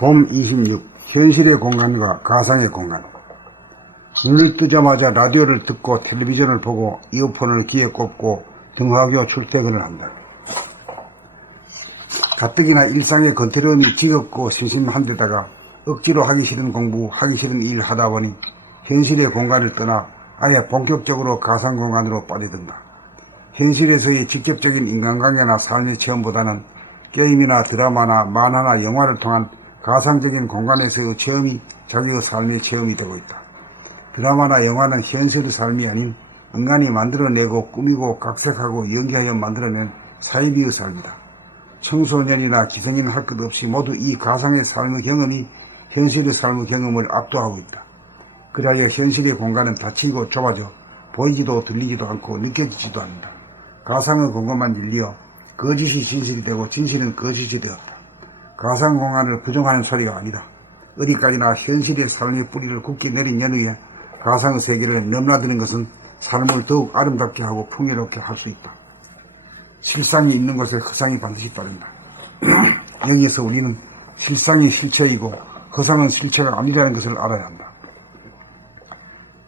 봄 26. 현실의 공간과 가상의 공간. 눈을 뜨자마자 라디오를 듣고 텔레비전을 보고 이어폰을 귀에 꽂고 등하교 출퇴근을 한다. 가뜩이나 일상의 건태로움이 지겹고 심심한 데다가 억지로 하기 싫은 공부, 하기 싫은 일 하다 보니 현실의 공간을 떠나 아예 본격적으로 가상 공간으로 빠져든다. 현실에서의 직접적인 인간관계나 삶의 체험보다는 게임이나 드라마나 만화나 영화를 통한 가상적인 공간에서의 체험이 자기의 삶의 체험이 되고 있다. 드라마나 영화는 현실의 삶이 아닌 인간이 만들어내고 꾸미고 각색하고 연기하여 만들어낸 사이비의 삶이다. 청소년이나 기성인 할 것 없이 모두 이 가상의 삶의 경험이 현실의 삶의 경험을 압도하고 있다. 그리하여 현실의 공간은 닫히고 좁아져 보이지도 들리지도 않고 느껴지지도 않는다. 가상의 공간만 열려 거짓이 진실이 되고 진실은 거짓이 되었다. 가상 공간을 부정하는 소리가 아니다. 어디까지나 현실의 삶의 뿌리를 굳게 내린 연후에 가상의 세계를 넘나드는 것은 삶을 더욱 아름답게 하고 풍요롭게 할 수 있다. 실상이 있는 곳에 허상이 반드시 따른다. 여기에서 우리는 실상이 실체이고 허상은 실체가 아니라는 것을 알아야 한다.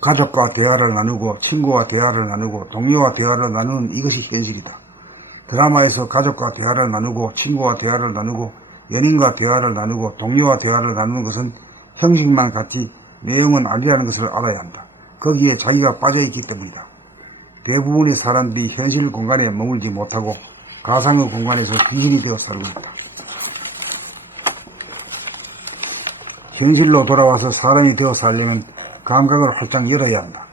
가족과 대화를 나누고 친구와 대화를 나누고 동료와 대화를 나누는 이것이 현실이다. 드라마에서 가족과 대화를 나누고 친구와 대화를 나누고 연인과 대화를 나누고 동료와 대화를 나누는 것은 형식만 같이 내용은 아니라는 것을 알아야 한다. 거기에 자기가 빠져있기 때문이다. 대부분의 사람들이 현실 공간에 머물지 못하고 가상의 공간에서 귀신이 되어 살고 있다. 현실로 돌아와서 사람이 되어 살려면 감각을 활짝 열어야 한다.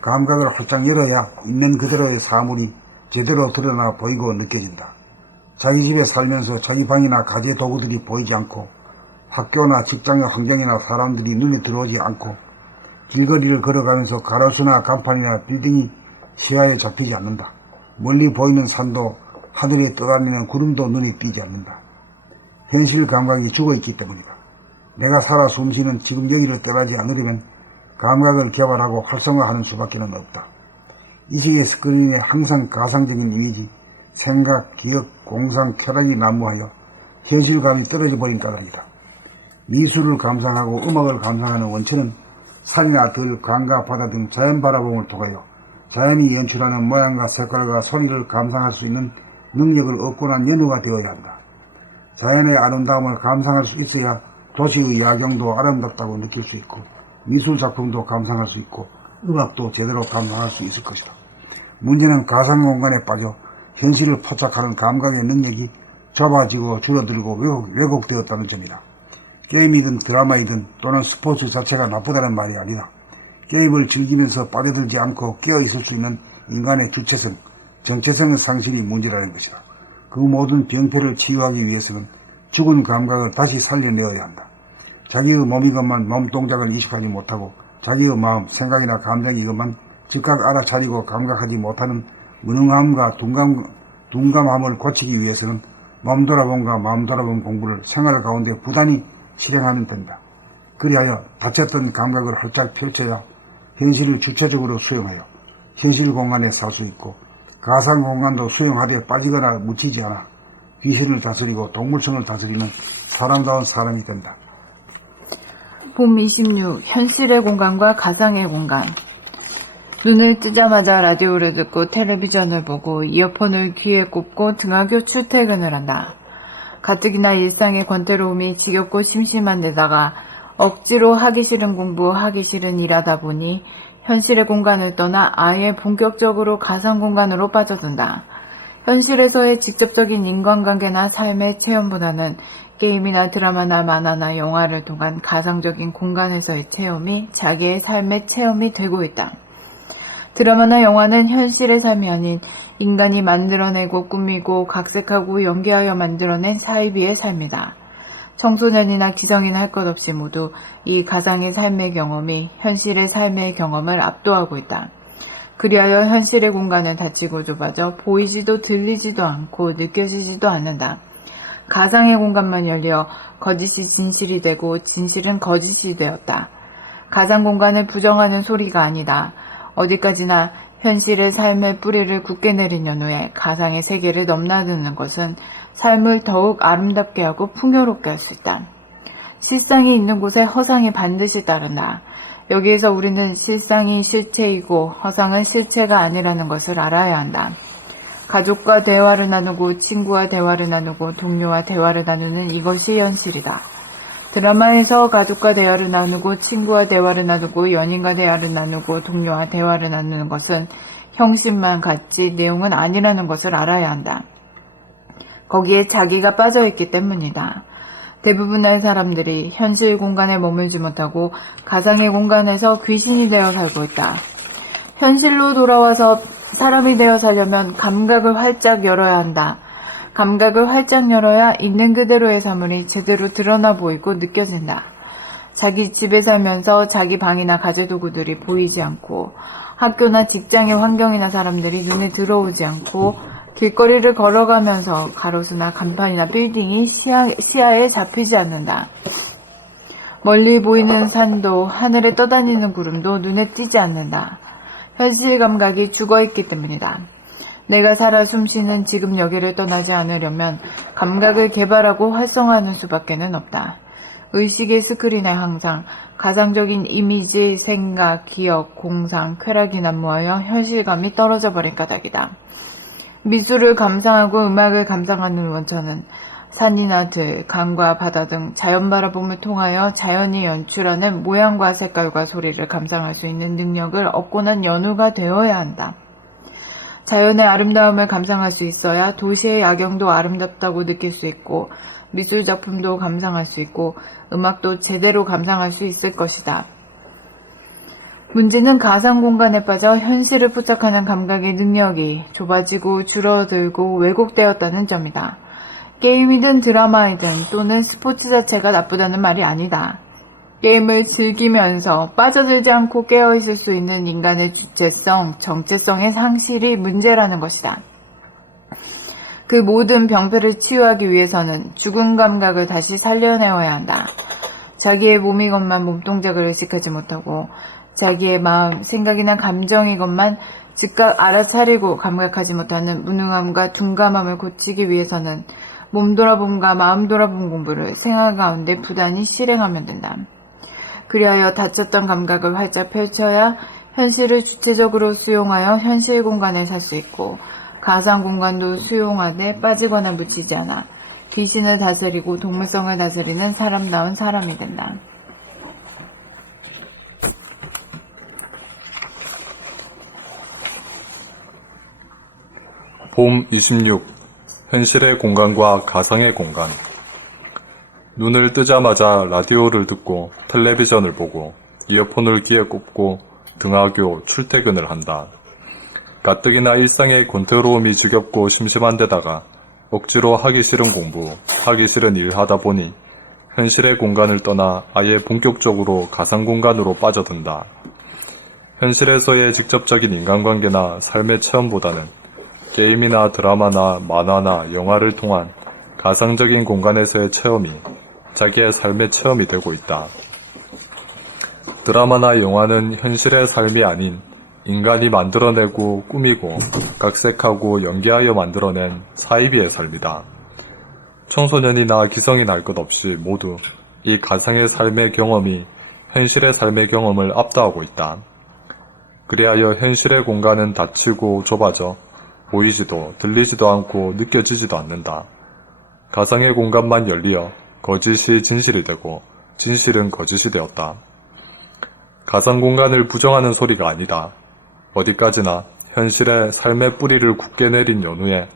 감각을 활짝 열어야 있는 그대로의 사물이 제대로 드러나 보이고 느껴진다. 자기 집에 살면서 자기 방이나 가재 도구들이 보이지 않고 학교나 직장의 환경이나 사람들이 눈에 들어오지 않고 길거리를 걸어가면서 가로수나 간판이나 빌딩이 시야에 잡히지 않는다. 멀리 보이는 산도 하늘에 떠다니는 구름도 눈에 띄지 않는다. 현실 감각이 죽어있기 때문이다. 내가 살아 숨쉬는 지금 여기를 떠나지 않으려면 감각을 개발하고 활성화하는 수밖에 없다. 이 시기의 스크린에 항상 가상적인 이미지, 생각, 기억, 공상, 쾌락이 난무하여 현실감이 떨어져 버린 까닭이다. 미술을 감상하고 음악을 감상하는 원천은 산이나 들, 강과 바다 등 자연 바라봄을 통하여 자연이 연출하는 모양과 색깔과 소리를 감상할 수 있는 능력을 얻고 난 연후가 되어야 한다. 자연의 아름다움을 감상할 수 있어야 도시의 야경도 아름답다고 느낄 수 있고 미술작품도 감상할 수 있고 음악도 제대로 감상할 수 있을 것이다. 문제는 가상공간에 빠져 현실을 포착하는 감각의 능력이 좁아지고 줄어들고 왜곡되었다는 점이다. 게임이든 드라마이든 또는 스포츠 자체가 나쁘다는 말이 아니다. 게임을 즐기면서 빠져들지 않고 깨어있을 수 있는 인간의 주체성, 정체성의 상실이 문제라는 것이다. 그 모든 병폐를 치유하기 위해서는 죽은 감각을 다시 살려내어야 한다. 자기의 몸이것만 몸 동작을 인식하지 못하고 자기의 마음, 생각이나 감정이 이것만 즉각 알아차리고 감각하지 못하는 무능함과 둔감함을 고치기 위해서는 몸돌아봄과 마음 돌아봄 공부를 생활 가운데 부단히 실행하면 된다. 그리하여 닫혔던 감각을 활짝 펼쳐야 현실을 주체적으로 수용하여 현실 공간에 살 수 있고 가상 공간도 수용하되 빠지거나 묻히지 않아 귀신을 다스리고 동물성을 다스리는 사람다운 사람이 된다. 봄 26. 현실의 공간과 가상의 공간. 눈을 뜨자마자 라디오를 듣고 텔레비전을 보고 이어폰을 귀에 꽂고 등하교 출퇴근을 한다. 가뜩이나 일상의 권태로움이 지겹고 심심한 데다가 억지로 하기 싫은 공부, 하기 싫은 일하다 보니 현실의 공간을 떠나 아예 본격적으로 가상 공간으로 빠져든다. 현실에서의 직접적인 인간관계나 삶의 체험보다는 게임이나 드라마나 만화나 영화를 통한 가상적인 공간에서의 체험이 자기의 삶의 체험이 되고 있다. 드라마나 영화는 현실의 삶이 아닌 인간이 만들어내고 꾸미고 각색하고 연기하여 만들어낸 사이비의 삶이다. 청소년이나 기성인 할 것 없이 모두 이 가상의 삶의 경험이 현실의 삶의 경험을 압도하고 있다. 그리하여 현실의 공간은 닫히고 좁아져 보이지도 들리지도 않고 느껴지지도 않는다. 가상의 공간만 열려 거짓이 진실이 되고 진실은 거짓이 되었다. 가상 공간을 부정하는 소리가 아니다. 어디까지나 현실의 삶의 뿌리를 굳게 내린 연후에 가상의 세계를 넘나드는 것은 삶을 더욱 아름답게 하고 풍요롭게 할 수 있다. 실상이 있는 곳에 허상이 반드시 따른다. 여기에서 우리는 실상이 실체이고 허상은 실체가 아니라는 것을 알아야 한다. 가족과 대화를 나누고 친구와 대화를 나누고 동료와 대화를 나누는 이것이 현실이다. 드라마에서 가족과 대화를 나누고 친구와 대화를 나누고 연인과 대화를 나누고 동료와 대화를 나누는 것은 형식만 같지 내용은 아니라는 것을 알아야 한다. 거기에 자기가 빠져있기 때문이다. 대부분의 사람들이 현실 공간에 머물지 못하고 가상의 공간에서 귀신이 되어 살고 있다. 현실로 돌아와서 사람이 되어 살려면 감각을 활짝 열어야 한다. 감각을 활짝 열어야 있는 그대로의 사물이 제대로 드러나 보이고 느껴진다. 자기 집에 살면서 자기 방이나 가재도구들이 보이지 않고 학교나 직장의 환경이나 사람들이 눈에 들어오지 않고 길거리를 걸어가면서 가로수나 간판이나 빌딩이 시야에 잡히지 않는다. 멀리 보이는 산도 하늘에 떠다니는 구름도 눈에 띄지 않는다. 현실 감각이 죽어있기 때문이다. 내가 살아 숨쉬는 지금 여기를 떠나지 않으려면 감각을 개발하고 활성화하는 수밖에는 없다. 의식의 스크린에 항상 가상적인 이미지, 생각, 기억, 공상, 쾌락이 난무하여 현실감이 떨어져 버린 까닭이다. 미술을 감상하고 음악을 감상하는 원천은 산이나 들, 강과 바다 등 자연 바라봄을 통하여 자연이 연출하는 모양과 색깔과 소리를 감상할 수 있는 능력을 얻고 난 연후가 되어야 한다. 자연의 아름다움을 감상할 수 있어야 도시의 야경도 아름답다고 느낄 수 있고 미술 작품도 감상할 수 있고 음악도 제대로 감상할 수 있을 것이다. 문제는 가상 공간에 빠져 현실을 포착하는 감각의 능력이 좁아지고 줄어들고 왜곡되었다는 점이다. 게임이든 드라마이든 또는 스포츠 자체가 나쁘다는 말이 아니다. 게임을 즐기면서 빠져들지 않고 깨어있을 수 있는 인간의 주체성, 정체성의 상실이 문제라는 것이다. 그 모든 병폐를 치유하기 위해서는 죽은 감각을 다시 살려내어야 한다. 자기의 몸이건만 몸동작을 의식하지 못하고 자기의 마음, 생각이나 감정이건만 즉각 알아차리고 감각하지 못하는 무능함과 둔감함을 고치기 위해서는 몸 돌아봄과 마음 돌아봄 공부를 생활 가운데 부단히 실행하면 된다. 그리하여 닫혔던 감각을 활짝 펼쳐야 현실을 주체적으로 수용하여 현실 공간을 살 수 있고 가상 공간도 수용하되 빠지거나 묻히지 않아 귀신을 다스리고 동물성을 다스리는 사람다운 사람이 된다. 봄 26. 현실의 공간과 가상의 공간. 눈을 뜨자마자 라디오를 듣고 텔레비전을 보고 이어폰을 귀에 꽂고 등하교 출퇴근을 한다. 가뜩이나 일상의 권태로움이 지겹고 심심한 데다가 억지로 하기 싫은 공부, 하기 싫은 일 하다 보니 현실의 공간을 떠나 아예 본격적으로 가상 공간으로 빠져든다. 현실에서의 직접적인 인간관계나 삶의 체험보다는 게임이나 드라마나 만화나 영화를 통한 가상적인 공간에서의 체험이 자기의 삶의 체험이 되고 있다. 드라마나 영화는 현실의 삶이 아닌 인간이 만들어내고 꾸미고 각색하고 연기하여 만들어낸 사이비의 삶이다. 청소년이나 기성이 날 것 없이 모두 이 가상의 삶의 경험이 현실의 삶의 경험을 압도하고 있다. 그리하여 현실의 공간은 닫히고 좁아져 보이지도 들리지도 않고 느껴지지도 않는다. 가상의 공간만 열리어 거짓이 진실이 되고 진실은 거짓이 되었다. 가상 공간을 부정하는 소리가 아니다. 어디까지나 현실의 삶의 뿌리를 굳게 내린 연후에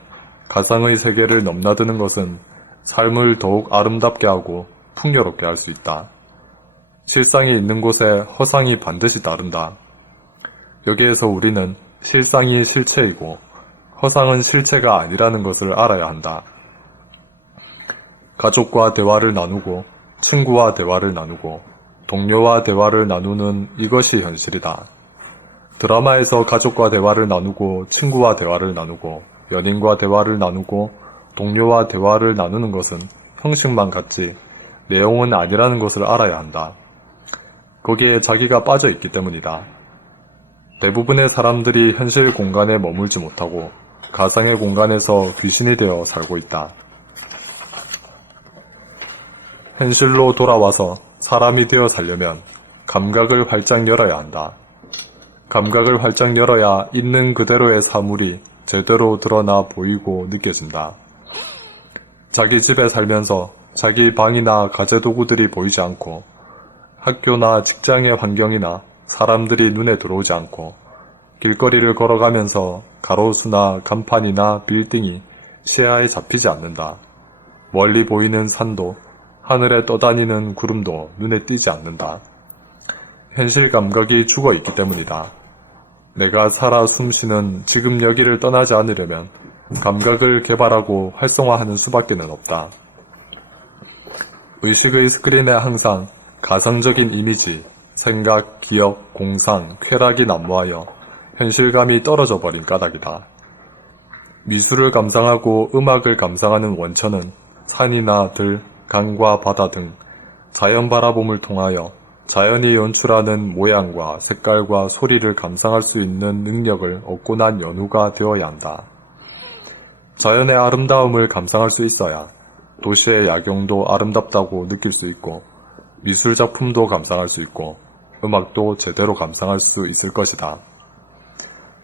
가상의 세계를 넘나드는 것은 삶을 더욱 아름답게 하고 풍요롭게 할 수 있다. 실상이 있는 곳에 허상이 반드시 따른다. 여기에서 우리는 실상이 실체이고 허상은 실체가 아니라는 것을 알아야 한다. 가족과 대화를 나누고 친구와 대화를 나누고 동료와 대화를 나누는 이것이 현실이다. 드라마에서 가족과 대화를 나누고 친구와 대화를 나누고 연인과 대화를 나누고 동료와 대화를 나누는 것은 형식만 같지 내용은 아니라는 것을 알아야 한다. 거기에 자기가 빠져 있기 때문이다. 대부분의 사람들이 현실 공간에 머물지 못하고 가상의 공간에서 귀신이 되어 살고 있다. 현실로 돌아와서 사람이 되어 살려면 감각을 활짝 열어야 한다. 감각을 활짝 열어야 있는 그대로의 사물이 제대로 드러나 보이고 느껴진다. 자기 집에 살면서 자기 방이나 가재도구들이 보이지 않고 학교나 직장의 환경이나 사람들이 눈에 들어오지 않고 길거리를 걸어가면서 가로수나 간판이나 빌딩이 시야에 잡히지 않는다. 멀리 보이는 산도 하늘에 떠다니는 구름도 눈에 띄지 않는다. 현실 감각이 죽어 있기 때문이다. 내가 살아 숨쉬는 지금 여기를 떠나지 않으려면 감각을 개발하고 활성화하는 수밖에는 없다. 의식의 스크린에 항상 가상적인 이미지, 생각, 기억, 공상, 쾌락이 난무하여 현실감이 떨어져 버린 까닭이다. 미술을 감상하고 음악을 감상하는 원천은 산이나 들, 강과 바다 등 자연 바라봄을 통하여 자연이 연출하는 모양과 색깔과 소리를 감상할 수 있는 능력을 얻고 난 연후가 되어야 한다. 자연의 아름다움을 감상할 수 있어야 도시의 야경도 아름답다고 느낄 수 있고 미술 작품도 감상할 수 있고 음악도 제대로 감상할 수 있을 것이다.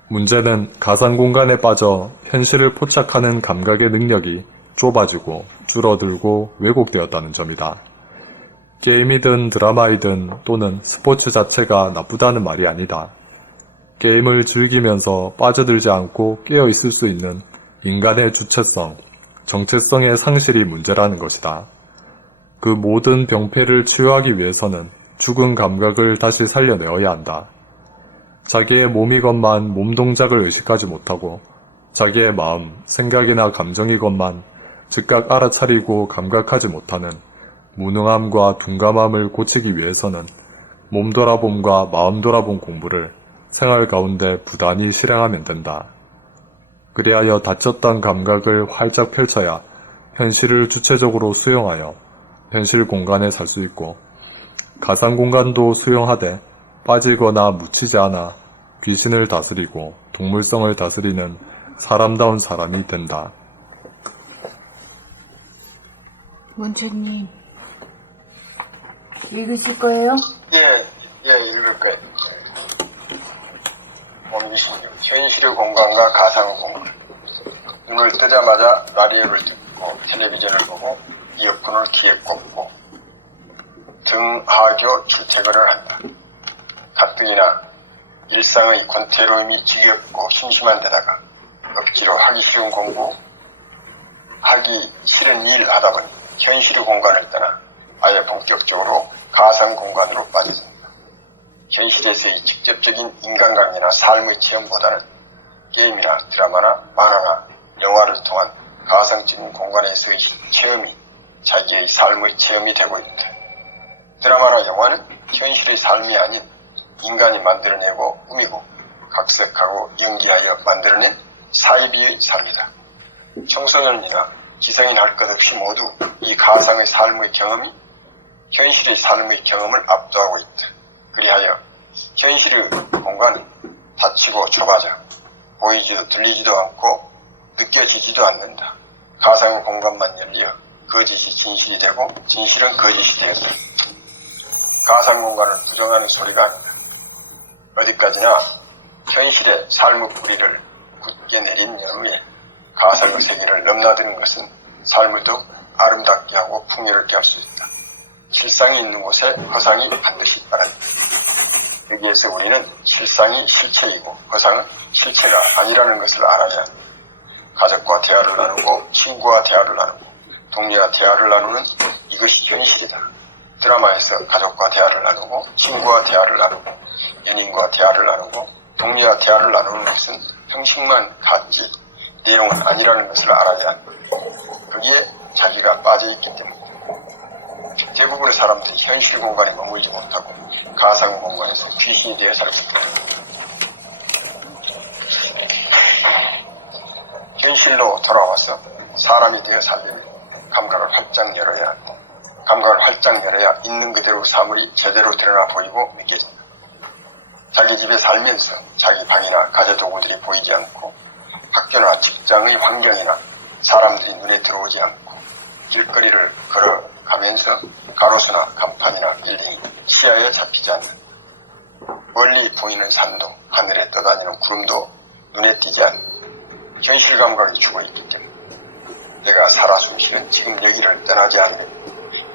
문제는 가상 공간에 빠져 현실을 포착하는 감각의 능력이 좁아지고 줄어들고 왜곡되었다는 점이다. 게임이든 드라마이든 또는 스포츠 자체가 나쁘다는 말이 아니다. 게임을 즐기면서 빠져들지 않고 깨어있을 수 있는 인간의 주체성, 정체성의 상실이 문제라는 것이다. 그 모든 병폐를 치유하기 위해서는 죽은 감각을 다시 살려내어야 한다. 자기의 몸이건만 몸 동작을 의식하지 못하고 자기의 마음, 생각이나 감정이건만 즉각 알아차리고 감각하지 못하는 무능함과 둔감함을 고치기 위해서는 몸 돌아봄과 마음 돌아봄 공부를 생활 가운데 부단히 실행하면 된다. 그리하여 닫혔던 감각을 활짝 펼쳐야 현실을 주체적으로 수용하여 현실 공간에 살 수 있고 가상 공간도 수용하되 빠지거나 묻히지 않아 귀신을 다스리고 동물성을 다스리는 사람다운 사람이 된다. 문초님, 읽으실 거예요? 예, 읽을 거예요. 몸 26. 현실의 공간과 가상의 공간. 눈을 뜨자마자 라디오를 듣고 텔레비전을 보고 이어폰을 귀에 꽂고 등하교 출퇴근을 한다. 가뜩이나 일상의 권태로움이 지겹고 심심한 데다가 억지로 하기 싫은 공부, 하기 싫은 일 하다 보니 현실의 공간을 떠나 아예 본격적으로 가상 공간으로 빠져든다. 현실에서의 직접적인 인간관계나 삶의 체험보다는 게임이나 드라마나 만화나 영화를 통한 가상적인 공간에서의 체험이 자기의 삶의 체험이 되고 있다. 드라마나 영화는 현실의 삶이 아닌 인간이 만들어내고 꾸미고 각색하고 연기하여 만들어낸 사이비의 삶이다. 청소년이나 기성인 할 것 없이 모두 이 가상의 삶의 경험이 현실의 삶의 경험을 압도하고 있다. 그리하여 현실의 공간은 닫히고 좁아져 보이지도 들리지도 않고 느껴지지도 않는다. 가상의 공간만 열려 거짓이 진실이 되고 진실은 거짓이 되었다. 가상 공간을 부정하는 소리가 아니다. 어디까지나 현실의 삶의 뿌리를 굳게 내린 연후에 가상의 세계를 넘나드는 것은 삶을 더욱 아름답게 하고 풍요롭게 할 수 있다. 실상이 있는 곳에 허상이 반드시 따른다. 여기에서 우리는 실상이 실체이고 허상은 실체가 아니라는 것을 알아야 한다. 가족과 대화를 나누고 친구와 대화를 나누고 동료와 대화를 나누는 이것이 현실이다. 드라마에서 가족과 대화를 나누고 친구와 대화를 나누고 연인과 대화를 나누고 동료와 대화를 나누는 것은 형식만 같지 내용은 아니라는 것을 알아야 한다. 거기에 자기가 빠져있기 때문이다. 대부분의 사람들이 현실 공간에 머물지 못하고 가상 공간에서 귀신이 되어 살고 있다. 현실로 돌아와서 사람이 되어 살려면 감각을 활짝 열어야 한다. 감각을 활짝 열어야 있는 그대로 사물이 제대로 드러나 보이고 느껴진다. 자기 집에 살면서 자기 방이나 가재도구들이 보이지 않고 학교나 직장의 환경이나 사람들이 눈에 들어오지 않고 길거리를 걸어 가면서 가로수나 간판이나 빌딩이 시야에 잡히지 않는 멀리 보이는 산도 하늘에 떠다니는 구름도 눈에 띄지 않는 현실 감각이 죽어있기 때문에 내가 살아 숨쉬는 지금 여기를 떠나지 않는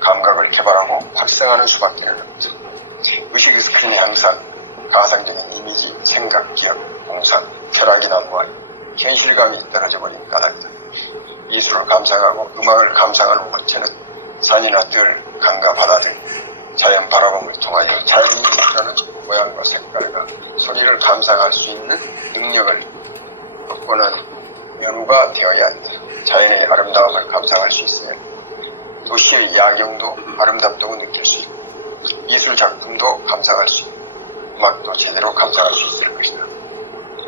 감각을 개발하고 활성화하는 수밖에 없다. 의식 스크린에 항상 가상적인 이미지, 생각, 기억, 공상, 철학이나 무한, 현실감이 떨어져 버린 까닭이다. 예술을 감상하고 음악을 감상하는 원체는 산이나 들, 강과 바다 등 자연 바라봄을 통하여 자연이 이끄는 모양과 색깔과 소리를 감상할 수 있는 능력을 얻고는 연우가 되어야 한다. 자연의 아름다움을 감상할 수 있으면 도시의 야경도 아름답다고 느낄 수 있고 예술 작품도 감상할 수 있고 음악도 제대로 감상할 수 있을 것이다.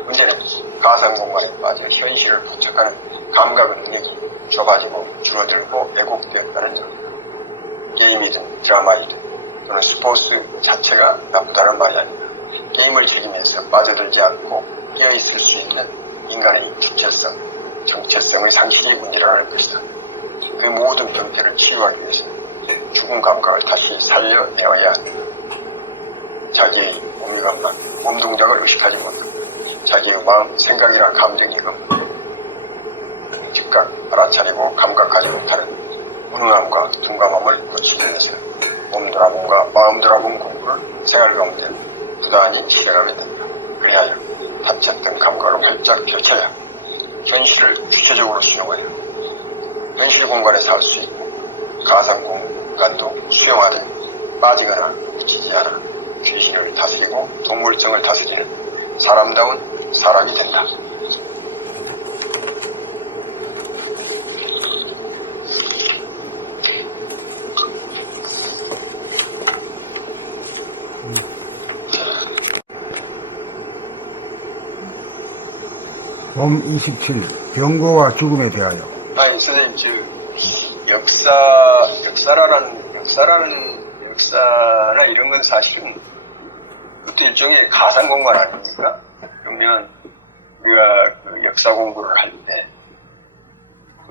문제는 가상 공간에 빠져 현실을 포착하는 감각 능력이 좁아지고 줄어들고 왜곡되었다는 점. 게임이든 드라마이든 또는 스포츠 자체가 나쁘다는 말이 아니다. 게임을 즐기면서 빠져들지 않고 끼어있을 수 있는 인간의 주체성, 정체성의 상실이 문제라는 것이다. 그 모든 병폐를 치유하기 위해서 죽은 감각을 다시 살려내어야 한다. 자기의 몸이감만, 몸 동작을 의식하지 못하고 자기의 마음, 생각이나 감정이건 즉각 알아차리고 감각하지 못하는 무능함과 둔감함을 고치기 위해서 몸 돌아봄과 마음 돌아봄 공부를 생활 가운데 부단히 실행하게 된다. 그리하여 다쳤던 감각을 활짝 펼쳐야 현실을 주체적으로 수용하여 현실 공간에서 할 수 있고 가상 공간도 수용하되 빠지거나 묻히지 않아 귀신을 다스리고 동물성을 다스리는 사람다운 사람이 된다. 봄 27일 병고와 죽음에 대하여. 아니 선생님 역사나 이런 건 사실은 그것도 일종의 가상 공간 아닙니까? 그러면 우리가 그 역사 공부를 할 때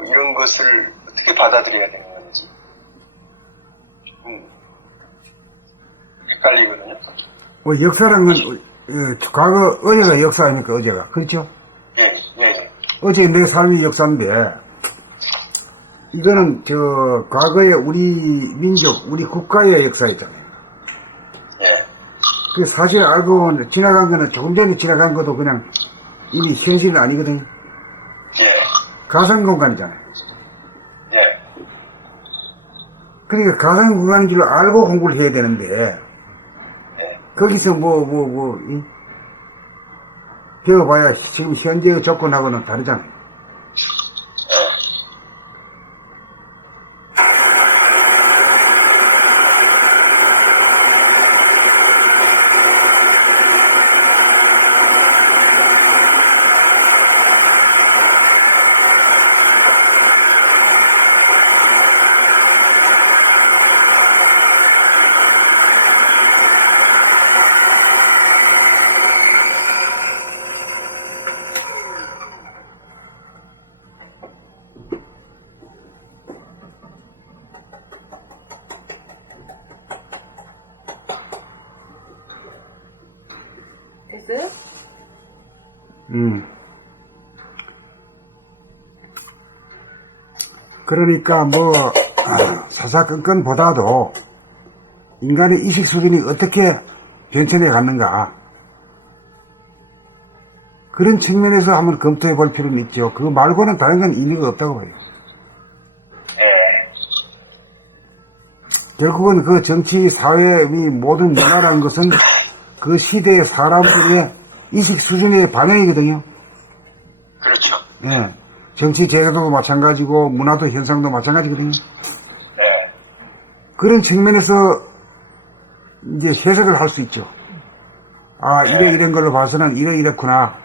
이런 것을 어떻게 받아들여야 되는 건지 좀 헷갈리거든요. 역사란 건 과거 어제가 역사 아닙니까? 어제가 그렇죠? 예. 어제 내 삶이 역사인데 이거는 과거의 우리 민족, 우리 국가의 역사였잖아요. 예. 그 사실 알고 지나간 거는 조금 전에 지나간 것도 그냥 이미 현실은 아니거든요. 예. 가상 공간이잖아요. 예. 그러니까 가상 공간인 줄 알고 공부를 해야 되는데 예. 거기서 배워봐야 지금 현재의 조건하고는 다르잖아요. 됐어요? 그러니까 사사건건보다도 인간의 의식 수준이 어떻게 변천해 갔는가 그런 측면에서 한번 검토해 볼 필요는 있죠. 그거 말고는 다른 건 의미가 없다고 봐요. 결국은 그 정치, 사회, 모든 문화라는 것은 그 시대의 사람들의 의식 수준의 반영이거든요. 그렇죠. 예. 정치 제도도 마찬가지고 문화도 현상도 마찬가지거든요. 네. 그런 측면에서 이제 해석을 할 수 있죠. 아, 이런 걸로 봐서는 이렇구나.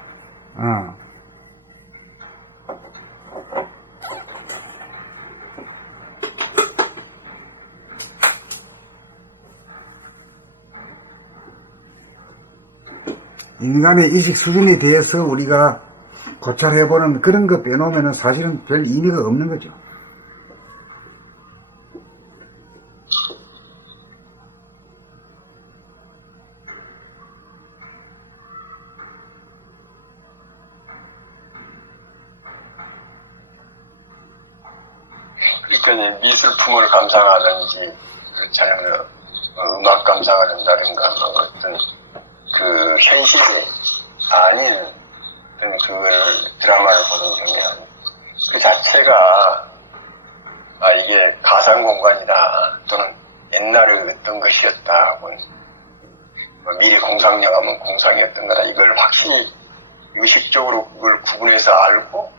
인간의 의식 수준에 대해서 우리가 고찰해보는 그런 거 빼놓으면 사실은 별 의미가 없는 거죠. 그 미술품을 감상하든지 음악 감상을 한다든가 뭐 어떤 그 현실이 아닌 어떤 그걸 드라마를 보는 경우는 그 자체가 이게 가상 공간이다 또는 옛날에 어떤 것이었다 하고 뭐 미래 공상영화면 공상이었던 거다 이걸 확실히 의식적으로 그걸 구분해서 알고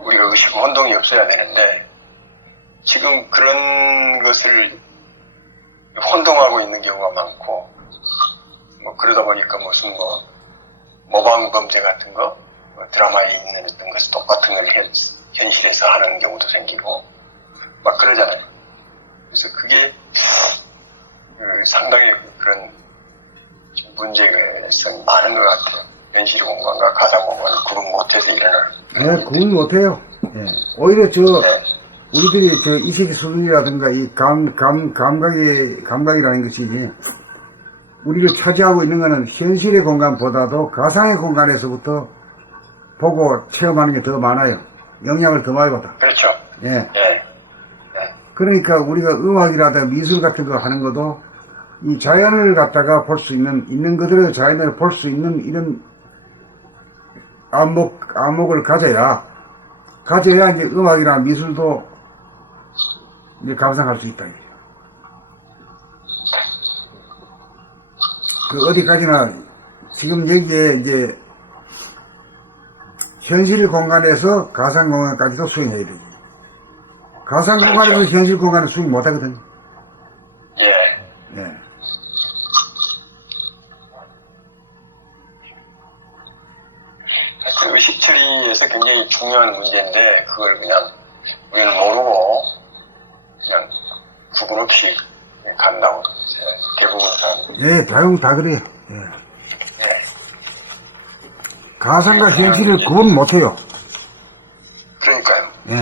우리가 의식 혼동이 없어야 되는데 지금 그런 것을 혼동하고 있는 경우가 많고 뭐 그러다 보니까 무슨 뭐 모방 범죄 같은 거 드라마에 있는 어떤 것이 똑같은 걸 현실에서 하는 경우도 생기고 막 그러잖아요. 그래서 그게 상당히 그런 문제성이 많은 것 같아요. 현실 공간과 가상 공간을 구분 못해서 일어나는. 네, 구분 못해요. 네. 오히려 우리들이 이세계 수준이라든가 이 감각이라는 것이 우리를 차지하고 있는 것은 현실의 공간보다도 가상의 공간에서부터 보고 체험하는 게 더 많아요. 영향을 더 많이 받아. 그렇죠. 예. 네. 그러니까 우리가 음악이라든가 미술 같은 거 하는 것도 이 자연을 갖다가 볼 수 있는 그대로 자연을 볼 수 있는 이런 안목을 가져야 이제 음악이나 미술도 이제 감상할 수 있다. 그 어디까지나 지금 여기에 이제 현실 공간에서 가상 공간까지도 수행해야 되지. 가상 공간에서 현실 공간을 수행 못 하거든. 예. 예. 하여튼 의식 처리에서 굉장히 중요한 문제인데 그걸 그냥 우리는 모르고 그냥 구분 없이 간다고 대부분 사람들이. 예, 대부분 다 그래요. 예. 예. 가상과 현실을 구분 못해요. 그러니까요. 예.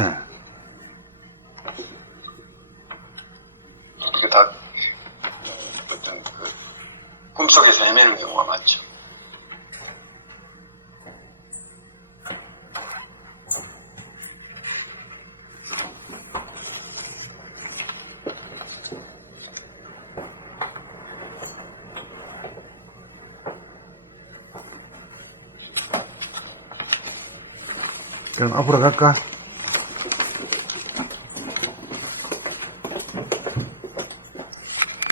이거 다 어떤 꿈속에서 헤매는 경우가 많죠. 그럼 앞으로 갈까?